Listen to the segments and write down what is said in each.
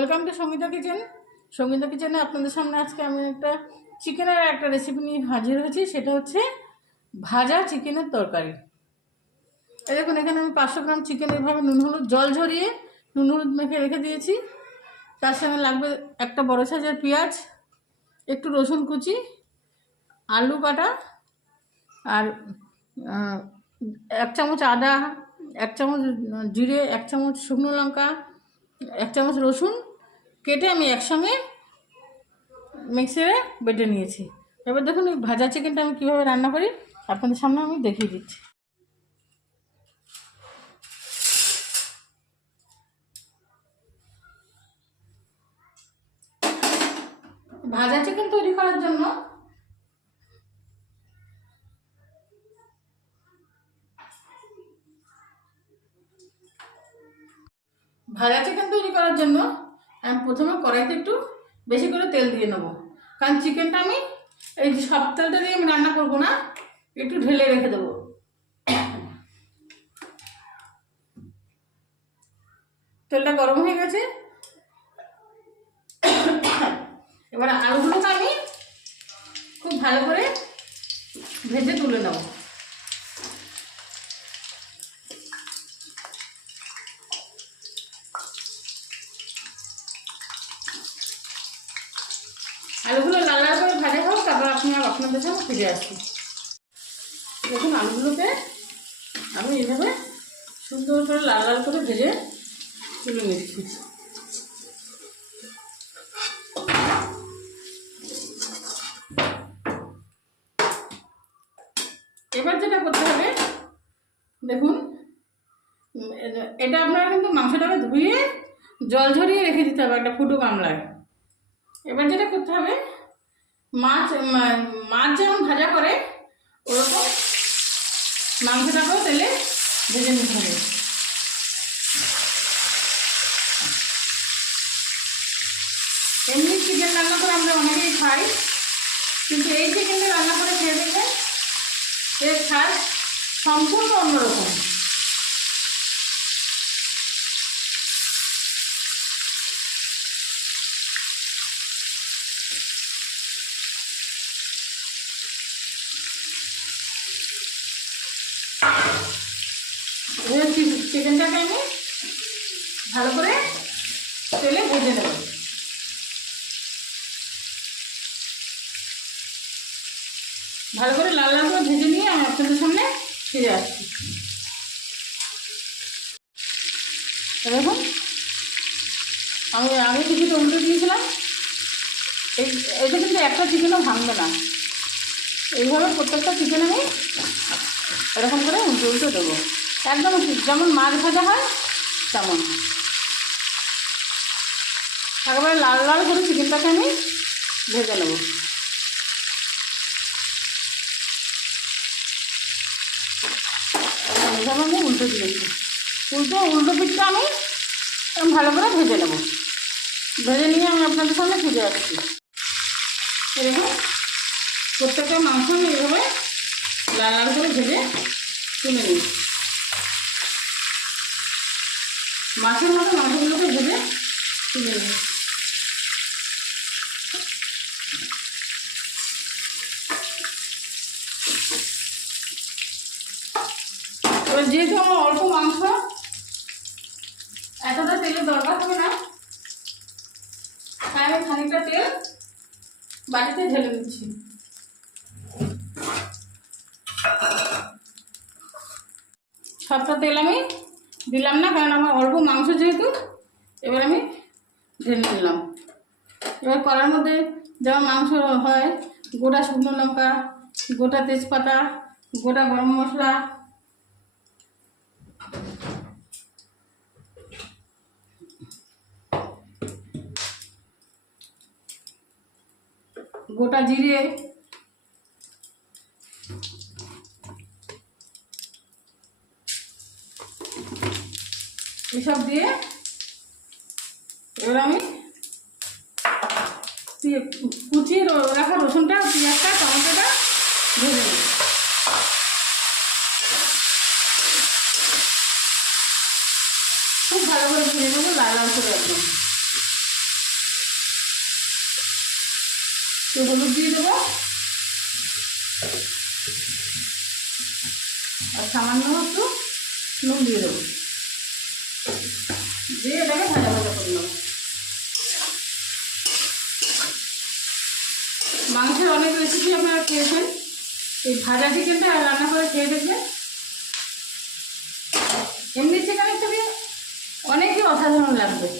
Welcome to Sangeeta kitchen. Sangeeta কিচেনে আপনাদের সামনে আজকে আমি একটা চিকেনের একটা রেসিপি নিয়ে হাজির হয়েছি। সেটা হচ্ছে ভাজা চিকেনের তরকারি। এই দেখুন, এখানে আমি 500 গ্রাম চিকেন এইভাবে নুন হলুদ জল ঝরিয়ে নুন হলুদ মেখে রেখে দিয়েছি। তার সঙ্গে লাগবে একটা বড় সাইজের পেঁয়াজ, একটু রসুন কুচি, আলু কাটা, আর 1 চামচ আদা, 1 চামচ জিরে, 1 চামচ শুকনো লঙ্কা, 1 চামচ রসুন কেটে আমি একসঙ্গে মিক্সারে বেটে নিয়েছি। এবার দেখুন এই ভাজা চিকেনটা আমি কীভাবে রান্না করি আপনাদের সামনে আমি দেখিয়ে দিচ্ছি। ভাজা চিকেন তৈরি করার জন্য আমি প্রথমে কড়াইতে একটু বেশি করে তেল দিয়ে নেব, কারণ চিকেনটা আমি এই সব তেলটা দিয়ে আমি রান্না করবো না, একটু ঢেলে রেখে দেবো। তেলটা গরম হয়ে গেছে, এবার আলুগুলোকে আমি খুব ভালো করে ভেজে তুলে নেব। আলুগুলো লাল লাল করে ভাজা হোক, তারপর আপনাদের সামনে ফিরে আসছি। দেখুন আলুগুলোকে আমি এইভাবে সুন্দর করে লাল লাল করে ভেজে তুলে নিচ্ছি। এবার যেটা করতে হবে, দেখুন এটা আপনারা কিন্তু মাংসটাকে ধুয়ে জল ঝরিয়ে রেখে দিতে হবে একটা ফুটো গামলায়। এবার যেটা করতে হবে, মাছ যেমন ভাজা করে ওরকম মাংসটাকেও তেলে ভেজে নিতে হবে। এমনি চিকেন রান্না করে আমরা অনেকেই খাই, কিন্তু এই চিকেনটা রান্না করে খেয়ে দেখবেন এর স্বাদ সম্পূর্ণ অন্যরকম। চিকেনটাকে আমি ভালো করে তেলে ভেজে নেব। ভালো করে লাল লাল করে ভেজে নিয়ে আমি আপনাদের সামনে ফিরে আসছি। দেখুন আমি আগে কিছুটা উল্টে দিয়েছিলাম, এটা কিন্তু একটা চিকেনও ভাঙবে না। এইভাবে প্রত্যেকটা চিকেন আমি এরকম করে উল্টে উল্টে দেবো, একদম যেমন মাছ ভাজা হয় তেমন। একেবারে লাল লাল করে চিকেনটাকে আমি ভেজে নেব। এইভাবে আমি উল্টে দিয়েছি, উল্টো পিঠটা আমি ভালো করে ভেজে নেব। ভেজে নিয়ে আমি আপনাদের সামনে ফিরে আসছি। এরকম প্রত্যেকটা মাংস আমি এইভাবে লাল লাল করে ভেজে তুলে নিই। মাছের মতো মাংসগুলোকে ভেজে তুলে নিই। এবার যেহেতু আমার অল্প মাংস, এতটা তেলের দরকার হবে না, তাই আমি খানিকটা তেল বাটিতে ঢেলে দিচ্ছি। সবটা তেল আমি দিলাম না, কারণ আমার অল্প মাংস যেহেতু। এবার আমি ঢেলে দিলাম। এবার কড়ার মধ্যে যেমন মাংস হয়, গোটা শুকনো লঙ্কা, গোটা তেজপাতা, গোটা গরম মশলা, গোটা জিরে, এসব দিয়ে এবার আমি কুচিয়ে রাখা রসুনটা, পেঁয়াজটা, টমেটোটা ভেজে নিই। খুব ভালো করে ভেজে নেবো, লাল লাল করে একদম। একটু হলুদ দিয়ে দেবো আর সামান্য একটু নুন দিয়ে দেবো, দিয়ে এটাকে ভাজা ভাজা করে নেবো। মাংসের অনেক রেসিপি আপনারা খেয়েছেন, এই ভাজা চিকেনটা রান্না করে খেয়ে দেখবেন। এমনি চিকেনের থেকে অনেকই অসাধারণ লাগবে।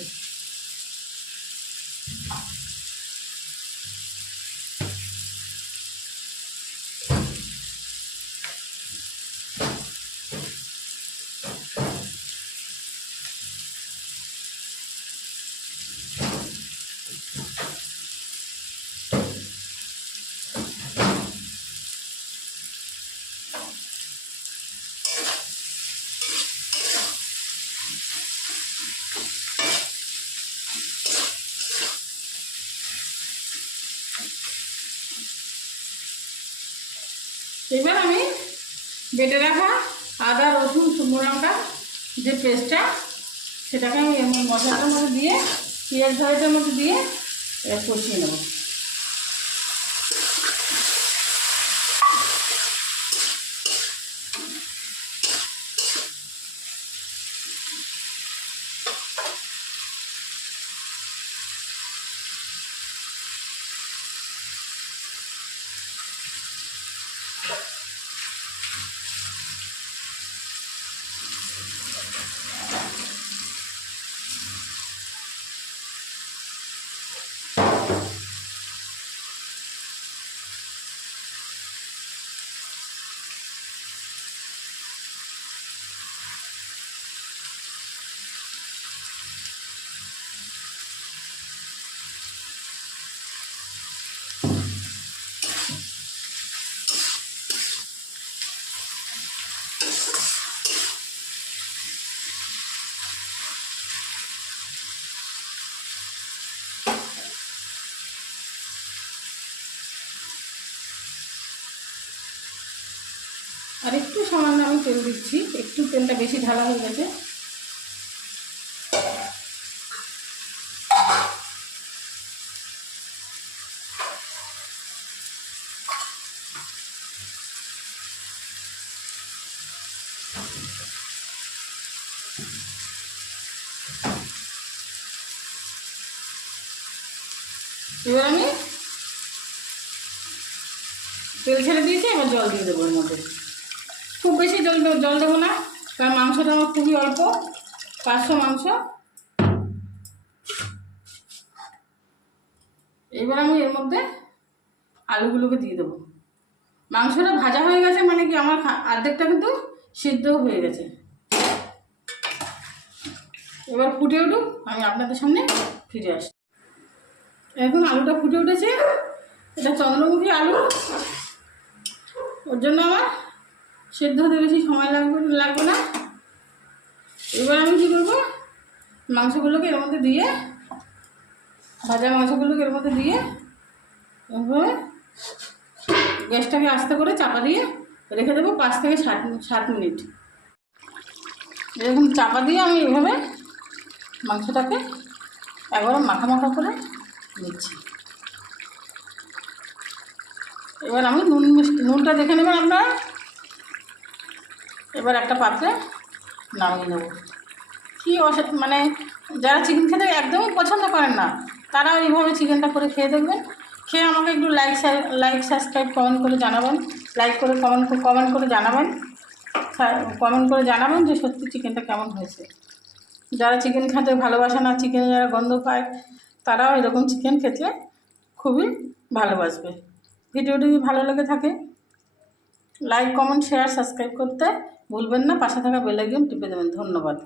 এবার আমি বেটে রাখা আদা রসুন শুকনো লঙ্কা যে পেস্টটা, সেটাকে আমি মশলাটার মধ্যে দিয়ে পেঁয়াজ ভাজাটার মধ্যে দিয়ে কষিয়ে নেব। আর একটু সামান্য আমি তেল দিচ্ছি, একটু তেলটা বেশি ঢালা হয়ে গেছে। এবার আমি তেল ছেড়ে দিয়েছি, এবার জল দিয়ে দেবো এর মধ্যে। খুব বেশি জল দেবো না, কারণ মাংসটা আমার খুবই অল্প, 500 মাংস। এবার আমি এর মধ্যে আলুগুলোকে দিয়ে দেবো। মাংসটা ভাজা হয়ে গেছে মানে কি আমার অর্ধেকটা কিন্তু সিদ্ধও হয়ে গেছে। এবার ফুটে উঠুক, আমি আপনাদের সামনে ফিরে আসি। এখন আলুটা ফুটে উঠেছে, এটা চন্দ্রমুখী আলু, ওর জন্য আমার সেদ্ধ হতে বেশি সময় লাগবে না। এবার আমি কী করবো, মাংসগুলোকে এর মধ্যে দিয়ে, ভাজা মাংসগুলোকে এর মধ্যে দিয়ে এভাবে গ্যাসটাকে আস্তে করে চাপা দিয়ে রেখে দেবো 5 থেকে 7 মিনিট। এরকম চাপা দিয়ে আমি এভাবে মাংসটাকে একবার মাখা মাখা করে নিচ্ছি। এবার আমি নুনটা দেখে নেবেন আপনারা। এবার একটা পাত্রে নামিয়ে নেব। কী মানে যারা চিকেন খেতে একদমই পছন্দ করেন না, তারা এইভাবে চিকেনটা করে খেয়ে দেখবেন। খেয়ে আমাকে একটু লাইক সাবস্ক্রাইব কমেন্ট করে জানাবেন, লাইক করে কমেন্ট করে জানাবেন যে সত্যি চিকেনটা কেমন হয়েছে। যারা চিকেন খেতে ভালোবাসে না, চিকেনে যারা গন্ধ পায়, তারাও এরকম চিকেন খেতে খুবই ভালোবাসবে। ভিডিওটি যদি ভালো লেগে থাকে লাইক কমেন্ট শেয়ার সাবস্ক্রাইব করতে ভুলবেন না, পাশে থাকা বেল আইকন টিপে দেবেন। ধন্যবাদ।